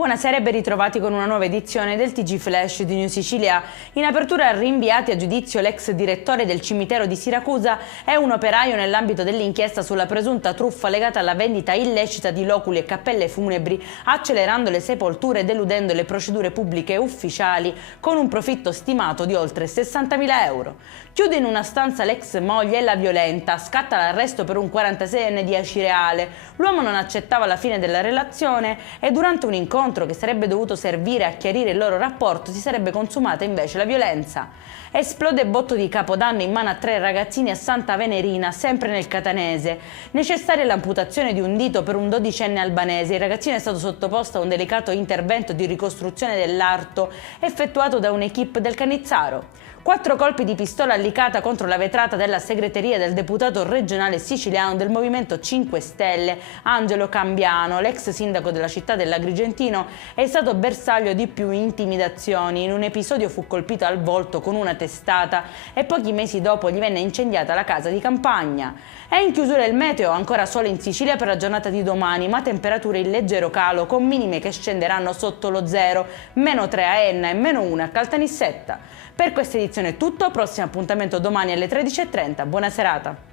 Buonasera e ben ritrovati con una nuova edizione del TG Flash di New Sicilia. In apertura rinviati a giudizio l'ex direttore del cimitero di Siracusa e un operaio nell'ambito dell'inchiesta sulla presunta truffa legata alla vendita illecita di loculi e cappelle funebri, accelerando le sepolture e deludendo le procedure pubbliche ufficiali con un profitto stimato di oltre 60.000 euro. Chiude in una stanza l'ex moglie e la violenta, scatta l'arresto per un 46enne di Acireale. L'uomo non accettava la fine della relazione e durante un incontro che sarebbe dovuto servire a chiarire il loro rapporto si sarebbe consumata invece la violenza. Esplode botto di Capodanno in mano a 3 ragazzini a Santa Venerina, sempre nel catanese. Necessaria l'amputazione di un dito per un 12enne albanese. Il ragazzino è stato sottoposto a un delicato intervento di ricostruzione dell'arto effettuato da un'equipe del Cannizzaro. 4 colpi di pistola allicata contro la vetrata della segreteria del deputato regionale siciliano del Movimento 5 Stelle, Angelo Cambiano. L'ex sindaco della città dell'Agrigentino è stato bersaglio di più intimidazioni. In un episodio fu colpito al volto con una testata e pochi mesi dopo gli venne incendiata la casa di campagna. È in chiusura il meteo, ancora sole in Sicilia per la giornata di domani, ma temperature in leggero calo con minime che scenderanno sotto lo zero, -3 a Enna e -1 a Caltanissetta. Per questa edizione è tutto, prossimo appuntamento domani alle 13:30, buona serata.